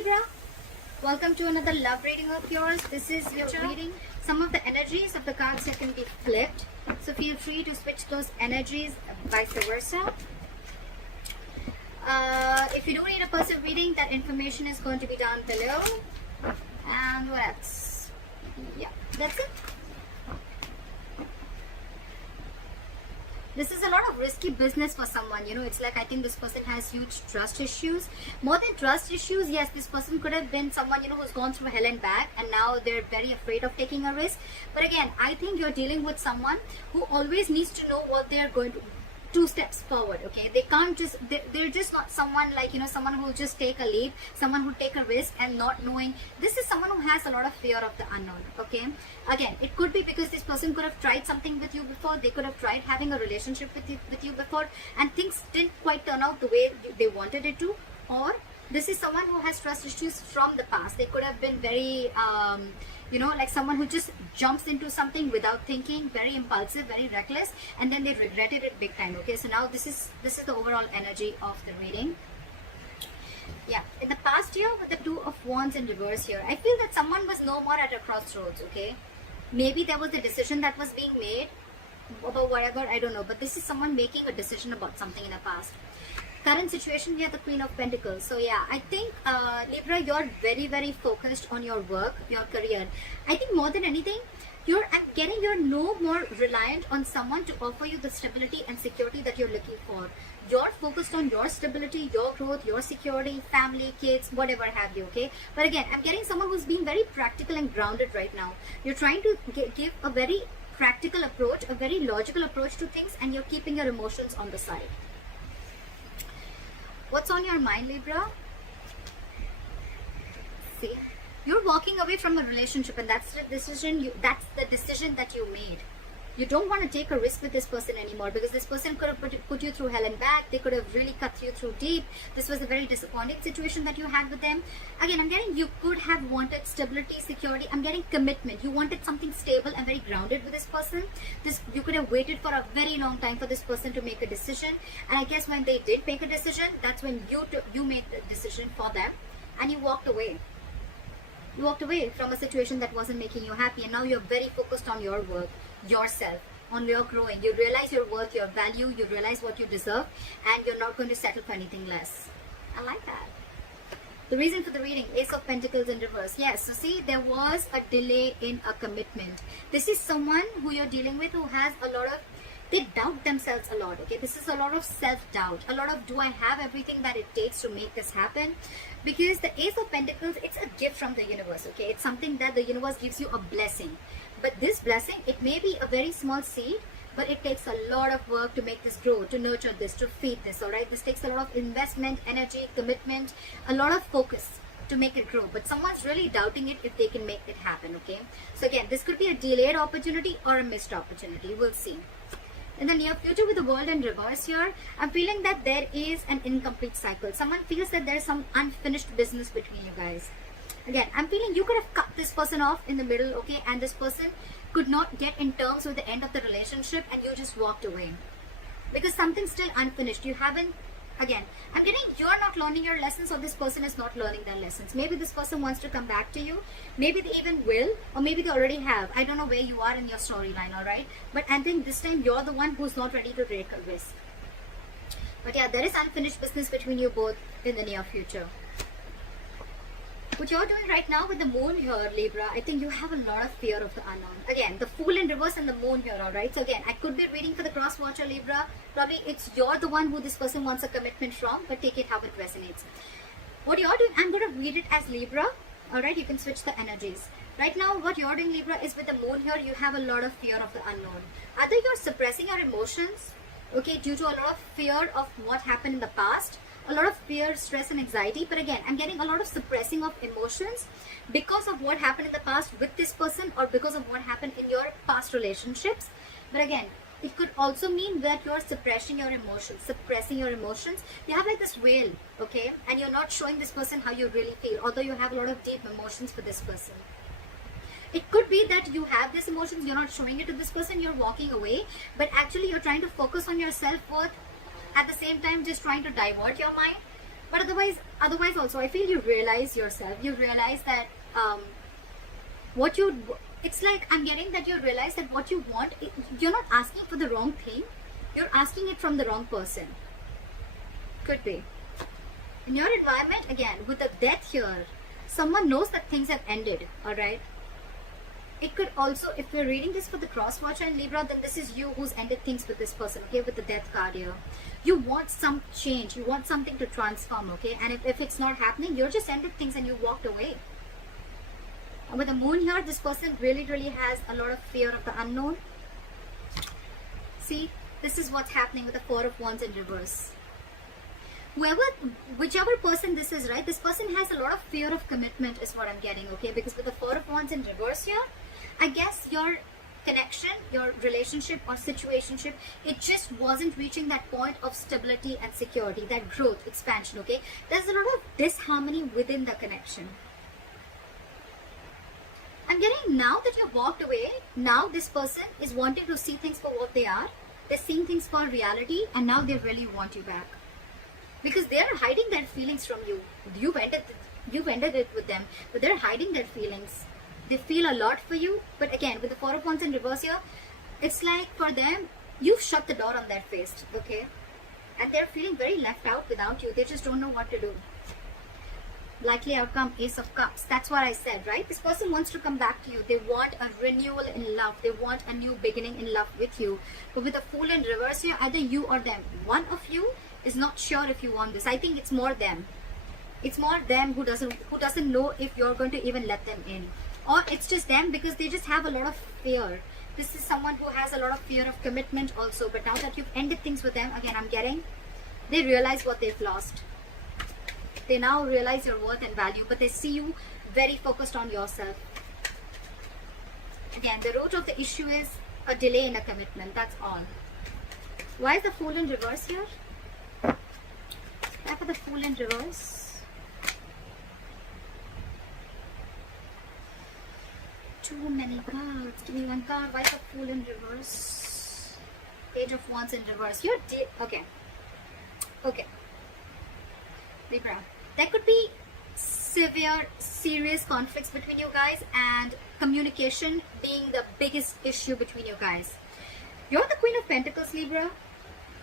Libra, welcome to another love reading of yours. This is your reading. Some of the energies of the cards that can be flipped, so feel free to switch those energies, vice versa. If you do need a personal reading, that information is going to be down below. And what else? Yeah, that's it. This is a lot of risky business for someone, you know. It's like I think this person has huge trust issues. More than trust issues, yes, this person could have been someone, you know, who's gone through hell and back, and now they're very afraid of taking a risk. But again, I think you're dealing with someone who always needs to know what they're going to, 2 steps forward, okay? They can't just, they're just not someone like, you know, someone who will just take a leap, someone who take a risk and not knowing. This is someone who has a lot of fear of the unknown, okay? Again, it could be because this person could have tried something with you before. They could have tried having a relationship with you before, and things didn't quite turn out the way they wanted it to. Or this is someone who has trust issues from the past. They could have been very you know, like someone who just jumps into something without thinking, very impulsive, very reckless, and then they regretted it big time. Okay, so now this is the overall energy of the reading. Yeah, in the past year with the 2 of Wands in reverse here, I feel that someone was no more at a crossroads. Okay, maybe there was a decision that was being made about whatever, I don't know, but this is someone making a decision about something in the past. Current situation, we have the Queen of Pentacles. So yeah, I think Libra, you're very, very focused on your work, your career. I think more than anything, you're no more reliant on someone to offer you the stability and security that you're looking for. You're focused on your stability, your growth, your security, family, kids, whatever have you, okay? But again, I'm getting someone who's being very practical and grounded right now. You're trying to give a very practical approach, a very logical approach to things, and you're keeping your emotions on the side. What's on your mind, Libra? See, you're walking away from a relationship, and that's the decision. That's the decision that you made. You don't want to take a risk with this person anymore, because this person could have put you through hell and back. They could have really cut you through deep. This was a very disappointing situation that you had with them. Again, I'm getting you could have wanted stability, security. I'm getting commitment. You wanted something stable and very grounded with this person. You could have waited for a very long time for this person to make a decision. And I guess when they did make a decision, that's when you made the decision for them, and you walked away. You walked away from a situation that wasn't making you happy, and now you're very focused on your work, yourself, on your growing. You realize your worth, your value, you realize what you deserve, and you're not going to settle for anything less. I like that. The reason for the reading, Ace of Pentacles in reverse. Yes, so see, there was a delay in a commitment. This is someone who you're dealing with who has a lot of, they doubt themselves a lot, okay? This is a lot of self-doubt, a lot of, do I have everything that it takes to make this happen? Because the Ace of Pentacles, it's a gift from the universe, okay? It's something that the universe gives you, a blessing. But this blessing, it may be a very small seed, but it takes a lot of work to make this grow, to nurture this, to feed this, all right? This takes a lot of investment, energy, commitment, a lot of focus to make it grow. But someone's really doubting it if they can make it happen, okay? So again, this could be a delayed opportunity or a missed opportunity. We'll see. In the near future with the World in reverse here, I'm feeling that there is an incomplete cycle. Someone feels that there's some unfinished business between you guys. Again, I'm feeling you could have cut this person off in the middle, okay? And this person could not get in terms with the end of the relationship, and you just walked away. Because something's still unfinished. You haven't, again, I'm getting you're not learning your lessons, or this person is not learning their lessons. Maybe this person wants to come back to you. Maybe they even will, or maybe they already have. I don't know where you are in your storyline, all right? But I think this time you're the one who's not ready to take a risk. But yeah, there is unfinished business between you both in the near future. What you're doing right now with the moon here, Libra, I think you have a lot of fear of the unknown. Again, the Fool in reverse and the moon here, alright? So again, I could be reading for the cross watcher, Libra. Probably you're the one who this person wants a commitment from, but take it how it resonates. What you're doing, I'm going to read it as Libra. Alright, you can switch the energies. Right now, what you're doing, Libra, is with the moon here, you have a lot of fear of the unknown. Either you're suppressing your emotions, okay, due to a lot of fear of what happened in the past, a lot of fear, stress and anxiety. But again, I'm getting a lot of suppressing of emotions because of what happened in the past with this person, or because of what happened in your past relationships. But again, it could also mean that you're suppressing your emotions. You have like this veil, okay, and you're not showing this person how you really feel, although you have a lot of deep emotions for this person. It could be that you have these emotions, you're not showing it to this person, you're walking away, but actually you're trying to focus on your self-worth, at the same time just trying to divert your mind But otherwise also, I feel you realize yourself. You realize that it's like I'm getting that you realize that what you want, you're not asking for the wrong thing. You're asking it from the wrong person. Could be. In your environment, again, with the death here, someone knows that things have ended, alright? It could also, if you're reading this for the cross watcher and Libra, then this is you who's ended things with this person, okay, with the death card here. You want some change, you want something to transform, okay, and if it's not happening, you're just ended things and you walked away. And with the moon here, this person really has a lot of fear of the unknown. See, this is what's happening with the Four of Wands in reverse. Whichever person this is, right, this person has a lot of fear of commitment is what I'm getting, okay, because with the Four of Wands in reverse here, I guess your connection, your relationship or situationship, it just wasn't reaching that point of stability and security, that growth, expansion, okay. There's a lot of disharmony within the connection. I'm getting now that you've walked away, now this person is wanting to see things for what they are. They're seeing things for reality, and now they really want you back. Because they're hiding their feelings from you. You've ended it with them, but they're hiding their feelings. They feel a lot for you, but again, with the Four of Wands in reverse here, it's like for them, you've shut the door on their face, okay? And they're feeling very left out without you. They just don't know what to do. Likely outcome, Ace of Cups. That's what I said, right? This person wants to come back to you. They want a renewal in love. They want a new beginning in love with you. But with the Fool in reverse here, either you or them. One of you is not sure if you want this. I think it's more them. It's more them who doesn't know if you're going to even let them in. Or it's just them because they just have a lot of fear. This is someone who has a lot of fear of commitment also. But now that you've ended things with them, again, I'm getting, they realize what they've lost. They now realize your worth and value, but they see you very focused on yourself. Again, the root of the issue is a delay in a commitment. That's all. Why is the Fool in reverse here? Why for the Fool in reverse? Too many cards. Give me one card. Why the Fool in reverse? Page of Wands in reverse. You're okay. Okay. Libra. There could be severe, serious conflicts between you guys, and communication being the biggest issue between you guys. You're the Queen of Pentacles, Libra.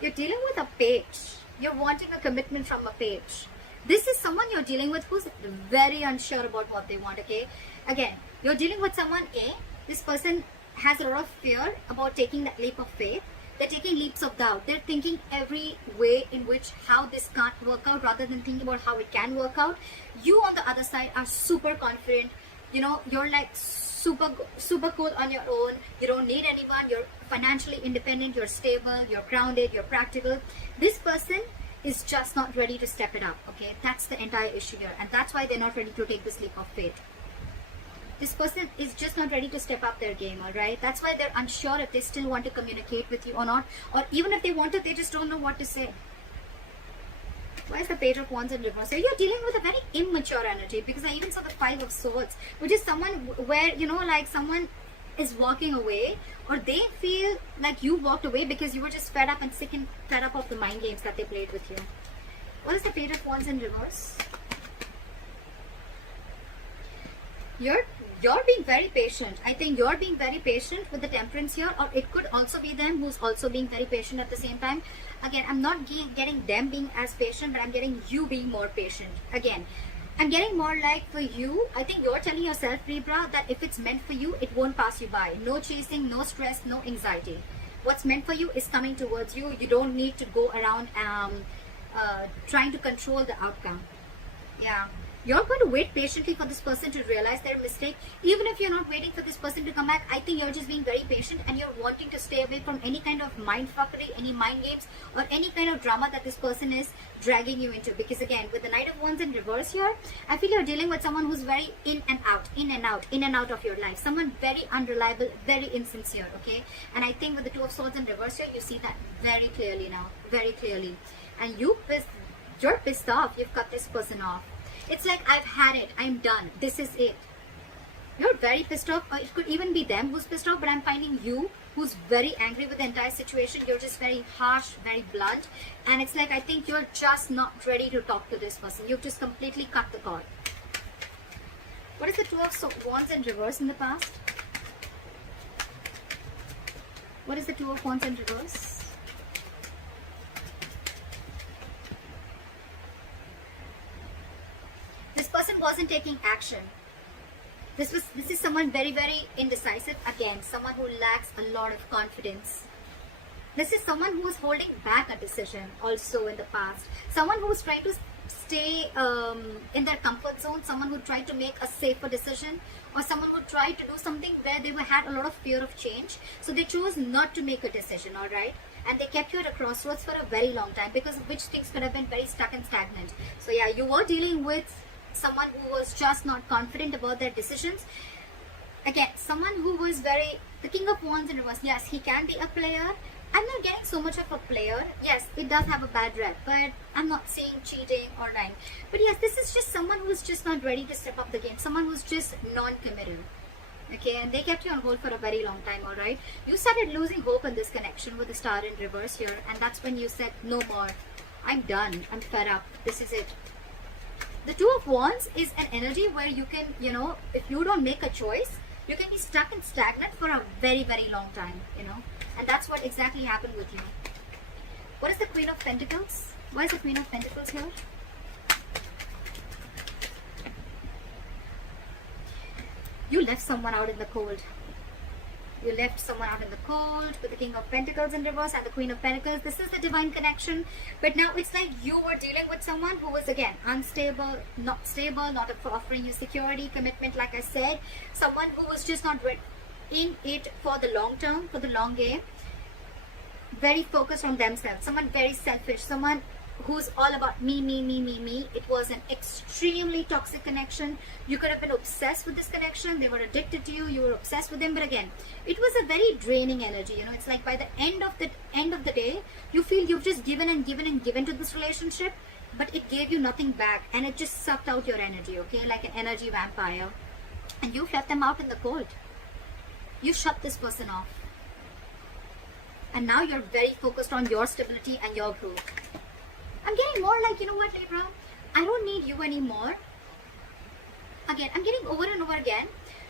You're dealing with a page. You're wanting a commitment from a page. This is someone you're dealing with who's very unsure about what they want, okay? Again, you're dealing with someone, this person has a lot of fear about taking that leap of faith. They're taking leaps of doubt. They're thinking every way in which how this can't work out rather than thinking about how it can work out. You on the other side are super confident. You know, you're like super cool on your own. You don't need anyone. You're financially independent. You're stable. You're grounded. You're practical. This person is just not ready to step it up, okay? That's the entire issue here. And that's why they're not ready to take this leap of faith. This person is just not ready to step up their game, alright? That's why they're unsure if they still want to communicate with you or not. Or even if they want to, they just don't know what to say. Why is the Page of Wands in reverse? So you're dealing with a very immature energy, because I even saw the Five of Swords, which is someone where, you know, like someone is walking away, or they feel like you walked away because you were just fed up and sick and fed up of the mind games that they played with you. What is the Page of Wands in reverse? You're being very patient. I think you're being very patient with the Temperance here, or it could also be them who's also being very patient at the same time. Again, I'm not getting them being as patient, but I'm getting you being more patient. Again, I'm getting more like for you, I think you're telling yourself, Libra, that if it's meant for you, it won't pass you by. No chasing, no stress, no anxiety. What's meant for you is coming towards you. You don't need to go around trying to control the outcome. Yeah. You're going to wait patiently for this person to realize their mistake. Even if you're not waiting for this person to come back, I think you're just being very patient, and you're wanting to stay away from any kind of mind fuckery, any mind games, or any kind of drama that this person is dragging you into. Because again, with the Knight of Wands in reverse here, I feel you're dealing with someone who's very in and out of your life. Someone very unreliable, very insincere, okay? And I think with the Two of Swords in reverse here, you see that very clearly now, very clearly. And you're pissed off. You've cut this person off. It's like, I've had it. I'm done. This is it. You're very pissed off. Or it could even be them who's pissed off, but I'm finding you who's very angry with the entire situation. You're just very harsh, very blunt, and it's like I think you're just not ready to talk to this person. You've just completely cut the cord. What is the Two of Wands in reverse in the past? What is the Two of Wands in reverse? This person wasn't taking action. This is someone very, very indecisive. Again, someone who lacks a lot of confidence. This is someone who is holding back a decision also in the past. Someone who is trying to stay in their comfort zone. Someone who tried to make a safer decision, or someone who tried to do something where they had a lot of fear of change. So they chose not to make a decision, all right? And they kept you at a crossroads for a very long time, because of which things could have been very stuck and stagnant. So yeah, you were dealing with someone who was just not confident about their decisions. Again, someone who was the King of Wands in reverse. Yes, he can be a player. I'm not getting so much of a player. Yes, it does have a bad rep, but I'm not seeing cheating or lying. But yes, this is just someone who's just not ready to step up the game. Someone who's just non-committal. Okay, and they kept you on hold for a very long time, alright? You started losing hope in this connection with the star in reverse here, and that's when you said, no more. I'm done. I'm fed up. This is it. The Two of Wands is an energy where you can, if you don't make a choice, you can be stuck and stagnant for a very, very long time, And that's what exactly happened with you. What is the Queen of Pentacles? Why is the Queen of Pentacles here? You left someone out in the cold. You left someone out in the cold with the King of Pentacles in reverse and the Queen of Pentacles. This is the divine connection. But now it's like you were dealing with someone who was, again, unstable, not offering you security, commitment, like I said. Someone who was just not in it for the long term, for the long game. Very focused on themselves. Someone very selfish. Someone who's all about me, me, me, me, me. It was an extremely toxic connection. You could have been obsessed with this connection. They were addicted to you. You were obsessed with them. But again, it was a very draining energy. It's like by the end of the day, you feel you've just given and given and given to this relationship, but it gave you nothing back, and it just sucked out your energy. Okay, like an energy vampire, and you left them out in the cold. You shut this person off, and now you're very focused on your stability and your growth. I'm getting more like, you know what, Libra? I don't need you anymore. Again, I'm getting over and over again.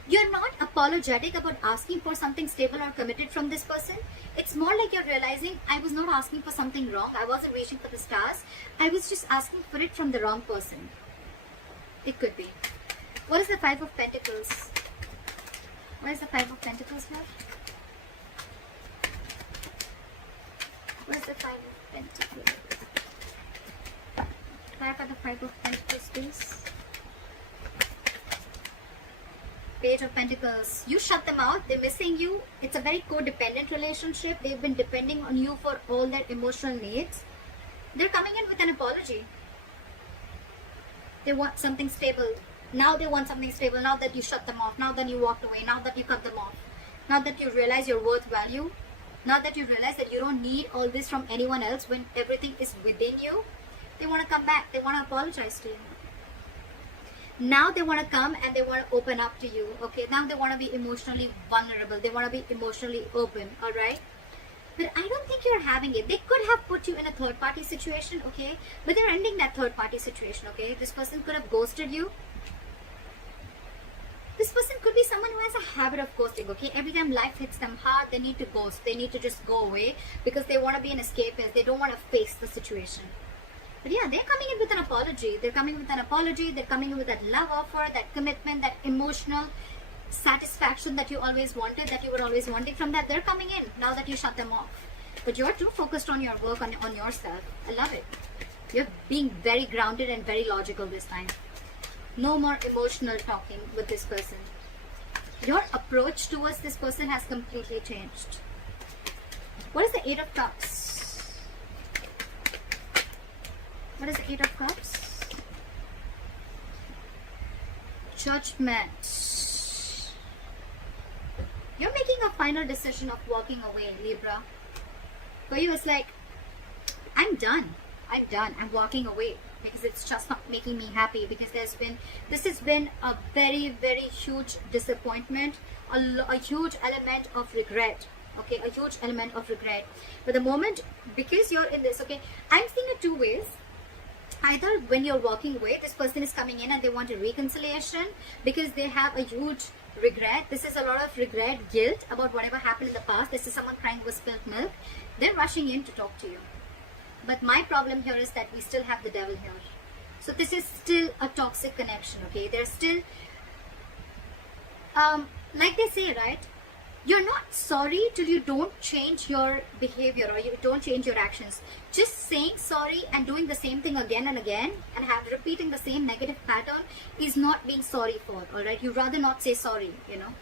You're not apologetic about asking for something stable or committed from this person. It's more like you're realizing, I was not asking for something wrong. I wasn't reaching for the stars. I was just asking for it from the wrong person. It could be. What is the Five of Pentacles? What is the Five of Pentacles here? What is the Five of Pentacles? Back at the Five of Pentacles, please. Page of Pentacles. You shut them out. They're missing you. It's a very codependent relationship. They've been depending on you for all their emotional needs. They're coming in with an apology. They want something stable. Now they want something stable. Now that you shut them off. Now that you walked away. Now that you cut them off. Now that you realize your worth value. Now that you realize that you don't need all this from anyone else when everything is within you. They want to come back. They want to apologize to you. Now they want to come and they want to open up to you. Okay, now they want to be emotionally vulnerable. They want to be emotionally open. Alright? But I don't think you're having it. They could have put you in a third party situation. Okay? But they're ending that third party situation. Okay? This person could have ghosted you. This person could be someone who has a habit of ghosting. Okay? Every time life hits them hard, they need to ghost. They need to just go away because they want to be an escapist. They don't want to face the situation. But yeah, they're coming in with an apology. They're coming with an apology. They're coming in with that love offer, that commitment, that emotional satisfaction that you always wanted, that you were always wanting from that. They're coming in now that you shut them off. But you're too focused on your work, on yourself. I love it. You're being very grounded and very logical this time. No more emotional talking with this person. Your approach towards this person has completely changed. What is the Eight of Cups? What is the Eight of Cups? Judgment. You're making a final decision of walking away, Libra. For you, it's like, I'm done. I'm done. I'm walking away because it's just not making me happy. Because this has been a very, very huge disappointment, a huge element of regret. okay, a huge element of regret. But the moment, because you're in this, okay, I'm seeing it two ways. Either when you're walking away, this person is coming in and they want a reconciliation because they have a huge regret. This is a lot of regret, guilt about whatever happened in the past. This is someone crying over spilt milk. They're rushing in to talk to you. But my problem here is that we still have the devil here. So this is still a toxic connection, okay? There's still, like they say, right? You're not sorry till you don't change your behavior or you don't change your actions. Just saying sorry and doing the same thing again and again and repeating the same negative pattern is not being sorry for, alright? You rather not say sorry, you know.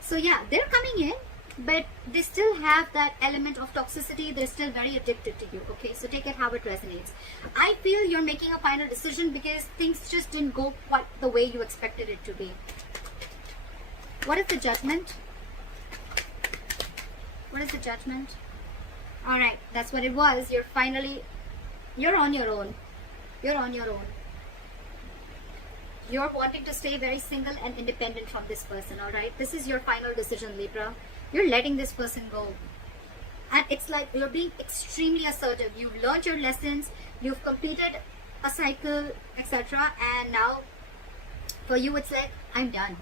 So yeah, they're coming in, but they still have that element of toxicity. They're still very addicted to you, okay? So take it how it resonates. I feel you're making a final decision because things just didn't go quite the way you expected it to be. What is the judgment? What is the judgment? Alright, that's what it was. You're on your own. You're on your own. You're wanting to stay very single and independent from this person, alright? This is your final decision, Libra. You're letting this person go. And it's like you're being extremely assertive. You've learned your lessons. You've completed a cycle, etc. And now, for you, it's like, I'm done.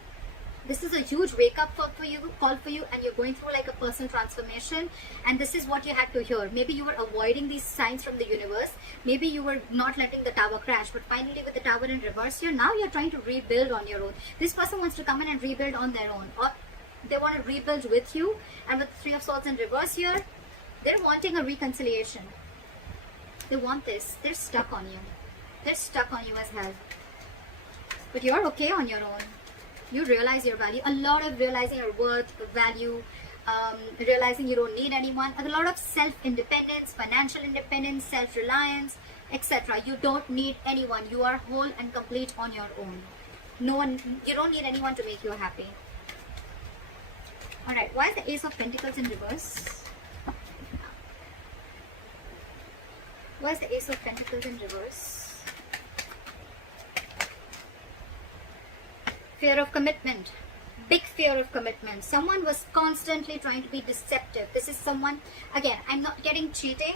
This is a huge wake-up call for you, and you're going through like a personal transformation, and this is what you had to hear. Maybe you were avoiding these signs from the universe. Maybe you were not letting the tower crash, but finally with the tower in reverse here, now you're trying to rebuild on your own. This person wants to come in and rebuild on their own, or they want to rebuild with you, and with the Three of Swords in reverse here, they're wanting a reconciliation. They want this. They're stuck on you. They're stuck on you as hell. But you're okay on your own. You realize your value, a lot of realizing your worth, value, realizing you don't need anyone, a lot of self-independence, financial independence, self-reliance, etc. You don't need anyone. You are whole and complete on your own. No one, you don't need anyone to make you happy. Alright, why is the Ace of Pentacles in reverse? Why is the Ace of Pentacles in reverse? Fear of commitment. Big fear of commitment. Someone was constantly trying to be deceptive. This is someone, again, I'm not getting cheating.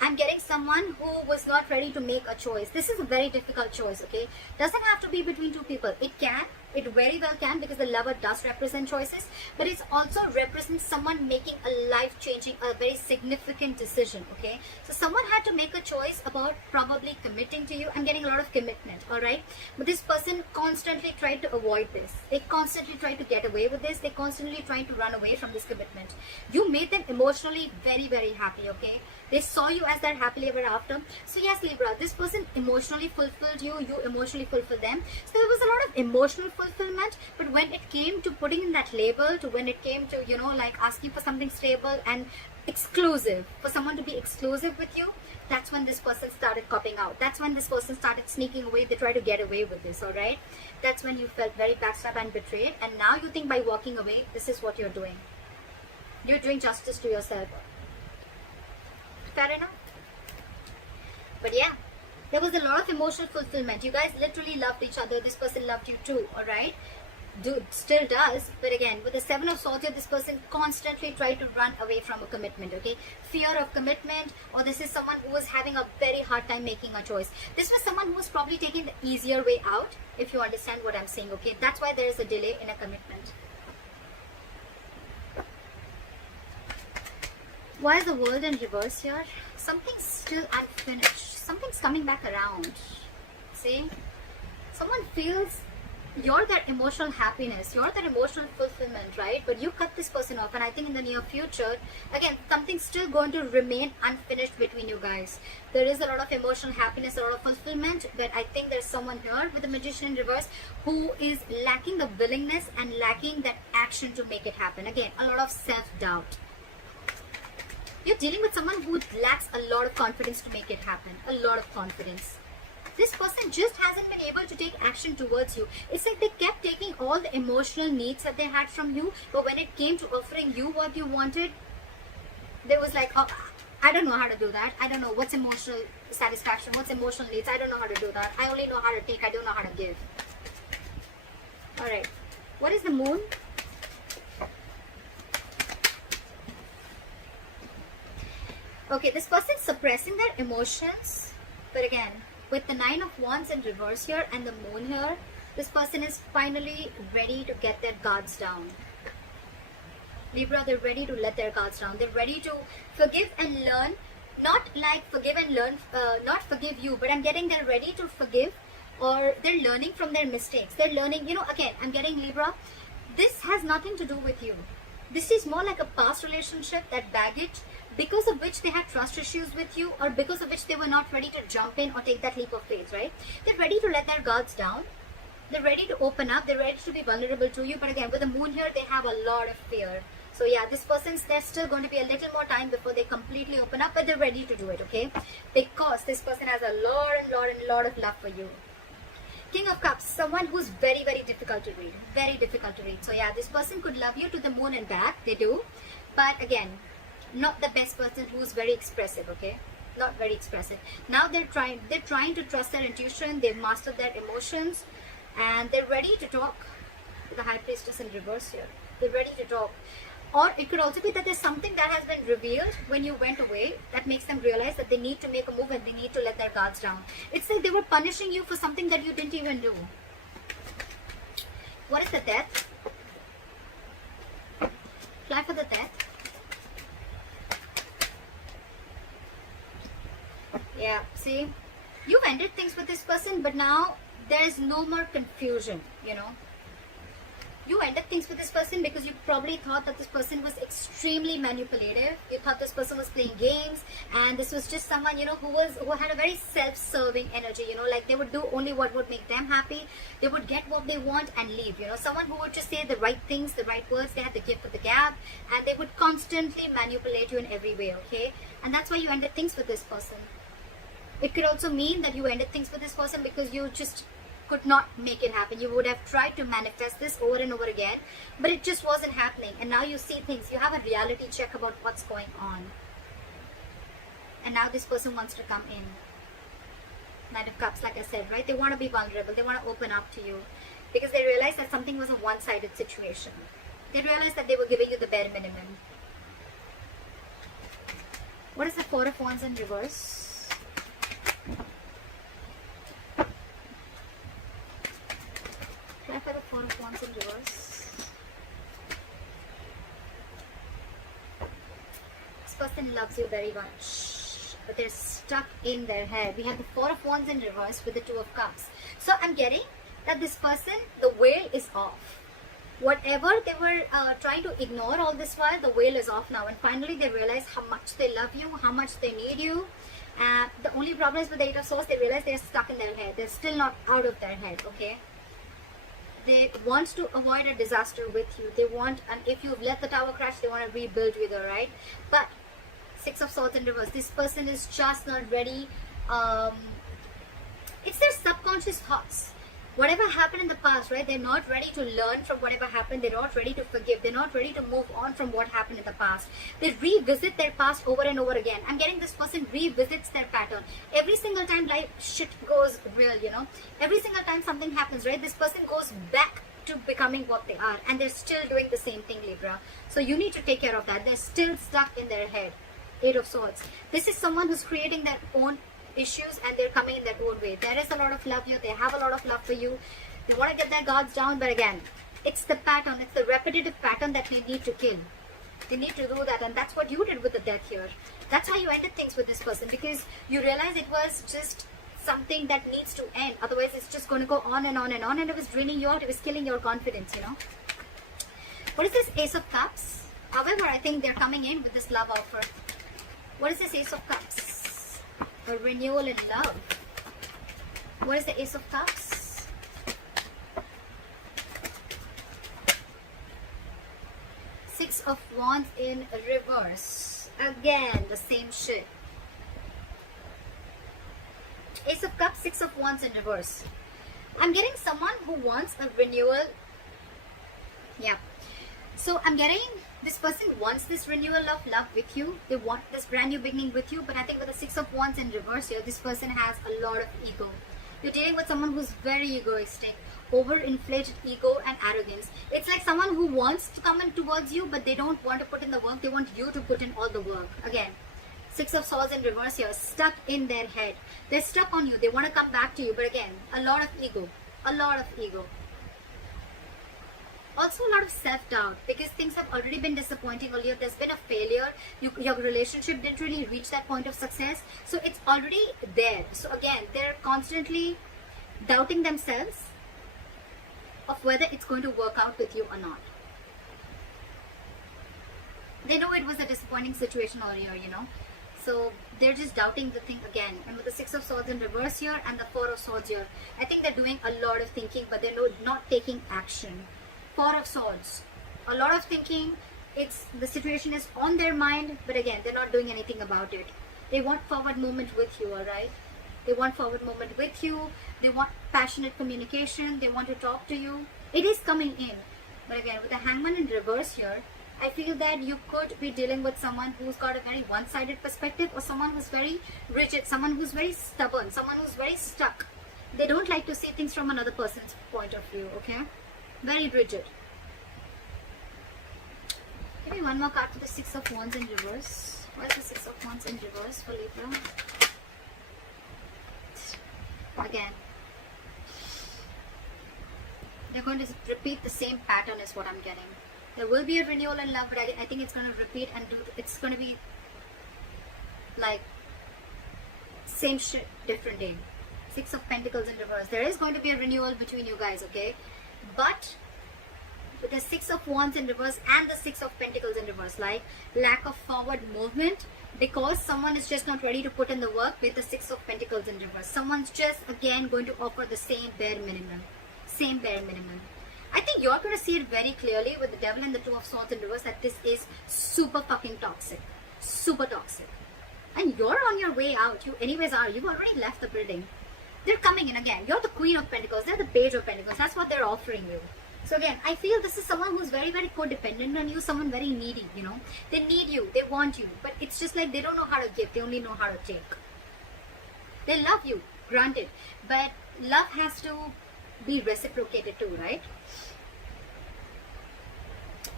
I'm getting someone who was not ready to make a choice. This is a very difficult choice, okay? Doesn't have to be between two people. It can. It very well can, because the lover does represent choices. But it also represents someone making a life-changing, a very significant decision, okay? So someone had to make a choice about probably committing to you. I'm getting a lot of commitment, alright? But this person constantly tried to avoid this. They constantly tried to get away with this. They constantly tried to run away from this commitment. You made them emotionally very, very happy, okay? They saw you as their happily ever after. So yes, Libra, this person emotionally fulfilled you. You emotionally fulfilled them. So there was a lot of emotional fulfillment. But when it came to putting in that label, to when it came to, you know, like asking for something stable and exclusive, for someone to be exclusive with you, that's when this person started copping out. That's when this person started sneaking away. They tried to get away with this, alright? That's when you felt very backstabbed and betrayed. And now you think by walking away, this is what you're doing. You're doing justice to yourself. Fair enough? But yeah, there was a lot of emotional fulfillment. You guys literally loved each other. This person loved you too, alright? Dude, still does. But again, with the Seven of Swords here, this person constantly tried to run away from a commitment, okay? Fear of commitment, or this is someone who was having a very hard time making a choice. This was someone who was probably taking the easier way out, if you understand what I'm saying, okay? That's why there is a delay in a commitment. Why is the World in reverse here? Something's still unfinished. Something's coming back around. See? Someone feels you're their emotional happiness. You're their emotional fulfillment, right? But you cut this person off. And I think in the near future, again, something's still going to remain unfinished between you guys. There is a lot of emotional happiness, a lot of fulfillment. But I think there's someone here with the Magician in reverse who is lacking the willingness and lacking that action to make it happen. Again, a lot of self-doubt. You're dealing with someone who lacks a lot of confidence to make it happen. A lot of confidence. This person just hasn't been able to take action towards you. It's like they kept taking all the emotional needs that they had from you, but when it came to offering you what you wanted, they was like, oh, I don't know how to do that. I don't know what's emotional satisfaction, what's emotional needs. I don't know how to do that. I only know how to take. I don't know how to give. Alright. What is the Moon? Okay, this person is suppressing their emotions. But again, with the 9 of Wands in reverse here and the moon here, this person is finally ready to get their guards down. Libra, they're ready to let their guards down. They're ready to forgive and learn. Not like forgive and learn, not forgive you, but I'm getting they're ready to forgive, or they're learning from their mistakes. They're learning, you know, again, I'm getting Libra. This has nothing to do with you. This is more like a past relationship, that baggage, because of which they had trust issues with you, or because of which they were not ready to jump in or take that leap of faith, right? They're ready to let their guards down. They're ready to open up. They're ready to be vulnerable to you. But again, with the moon here, they have a lot of fear. So yeah, this person's, there's still going to be a little more time before they completely open up, but they're ready to do it, okay? Because this person has a lot of love for you. King of Cups, someone who's very, very difficult to read. Very difficult to read. So yeah, this person could love you to the moon and back. They do. But again, not the best person who's very expressive, okay? Not very expressive. Now they're trying to trust their intuition. They've mastered their emotions. And they're ready to talk. The High Priestess in reverse here. They're ready to talk. Or it could also be that there's something that has been revealed when you went away that makes them realize that they need to make a move and they need to let their guards down. It's like they were punishing you for something that you didn't even do. What is the Death? Fly for the Death. Yeah, see? You've ended things with this person, but now there is no more confusion, you know? You ended things with this person because you probably thought that this person was extremely manipulative. You thought this person was playing games, and this was just someone, you know, who had a very self-serving energy, you know, like they would do only what would make them happy. They would get what they want and leave, you know. Someone who would just say the right things, the right words. They had the gift of the gab, and they would constantly manipulate you in every way, okay? And that's why you ended things with this person. It could also mean that you ended things with this person because you just could not make it happen. You would have tried to manifest this over and over again, but it just wasn't happening. And now you see things. You have a reality check about what's going on. And now this person wants to come in. Knight of Cups, like I said, right? They want to be vulnerable. They want to open up to you because they realize that something was a one-sided situation. They realized that they were giving you the bare minimum. What is the Four of Wands in reverse? For the Four of Wands in reverse. This person loves you very much, but they're stuck in their head. We have the Four of Wands in reverse with the Two of Cups. So I'm getting that this person, the veil is off. Whatever they were trying to ignore all this while, the veil is off now. And finally they realize how much they love you, how much they need you. The only problem is with the Eight of Swords, they realize they're stuck in their head. They're still not out of their head, okay? They want to avoid a disaster with you. They want, and if you've let the tower crash, they want to rebuild with you, right? But Six of Swords in reverse, this person is just not ready. It's their subconscious thoughts. Whatever happened in the past, right? They're not ready to learn from whatever happened. They're not ready to forgive. They're not ready to move on from what happened in the past. They revisit their past over and over again. I'm getting this person revisits their pattern. Every single time life shit goes real, you know. Every single time something happens, right? This person goes back to becoming what they are. And they're still doing the same thing, Libra. So you need to take care of that. They're still stuck in their head. Eight of Swords. This is someone who's creating their own issues and they're coming in their own way. There is a lot of love here. They have a lot of love for you. They want to get their guards down, but again, it's the pattern, it's the repetitive pattern that they need to kill. They need to do that, and that's what you did with the Death here. That's how you ended things with this person, because you realized it was just something that needs to end. Otherwise, it's just going to go on and on and on, and it was draining you out. It was killing your confidence, you know. What is this Ace of Cups? However, I think they're coming in with this love offer. What is this Ace of Cups? A renewal in love. What is the Ace of Cups? Six of Wands in reverse. Again, the same shit. Ace of Cups, Six of Wands in reverse. I'm getting someone who wants a renewal. Yeah. So I'm getting this person wants this renewal of love with you. They want this brand new beginning with you. But I think with the Six of Wands in reverse here, this person has a lot of ego. You're dealing with someone who's very egoistic, overinflated ego and arrogance. It's like someone who wants to come in towards you, but they don't want to put in the work. They want you to put in all the work. Again, Six of Swords in reverse here, stuck in their head. They're stuck on you. They want to come back to you, but again, a lot of ego. A lot of ego. Also a lot of self-doubt, because things have already been disappointing earlier. There's been a failure. Your relationship didn't really reach that point of success. So it's already there. So again, they're constantly doubting themselves of whether it's going to work out with you or not. They know it was a disappointing situation earlier, you know. So they're just doubting the thing again. And with the Six of Swords in reverse here and the Four of Swords here, I think they're doing a lot of thinking, but they're not taking action. Four of Swords, a lot of thinking. The situation is on their mind, but again, they're not doing anything about it. They want forward movement with you, alright? They want forward movement with you. They want passionate communication. They want to talk to you. It is coming in. But again, with the Hangman in reverse here, I feel that you could be dealing with someone who's got a very one-sided perspective, or someone who's very rigid, someone who's very stubborn, someone who's very stuck. They don't like to see things from another person's point of view, okay? Very rigid. Give me one more card for the Six of Wands in reverse. What is the Six of Wands in reverse for Libra? Again, they're going to repeat the same pattern is what I'm getting. There will be a renewal in love, but I think it's going to repeat and it's going to be like same shit, different day. Six of Pentacles in reverse. There is going to be a renewal between you guys, okay? But with the Six of Wands in reverse and the Six of Pentacles in reverse, like lack of forward movement, because someone is just not ready to put in the work with the Six of Pentacles in reverse. Someone's just again going to offer the same bare minimum. Same bare minimum. I think you're going to see it very clearly with the Devil and the Two of Swords in reverse that this is super fucking toxic. Super toxic. And you're on your way out. You anyways are. You've already left the building. They're coming in again. You're the Queen of Pentacles. They're the Page of Pentacles. That's what they're offering you. So again, I feel this is someone who's very, very codependent on you. Someone very needy, you know. They need you. They want you. But it's just like they don't know how to give. They only know how to take. They love you. Granted. But love has to be reciprocated too, right?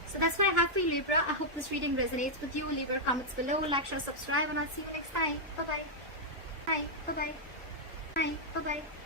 So that's what I have for you, Libra. I hope this reading resonates with you. Leave your comments below, like, share, subscribe, and I'll see you next time. Bye-bye. Bye. Bye-bye. Bye. Bye-bye.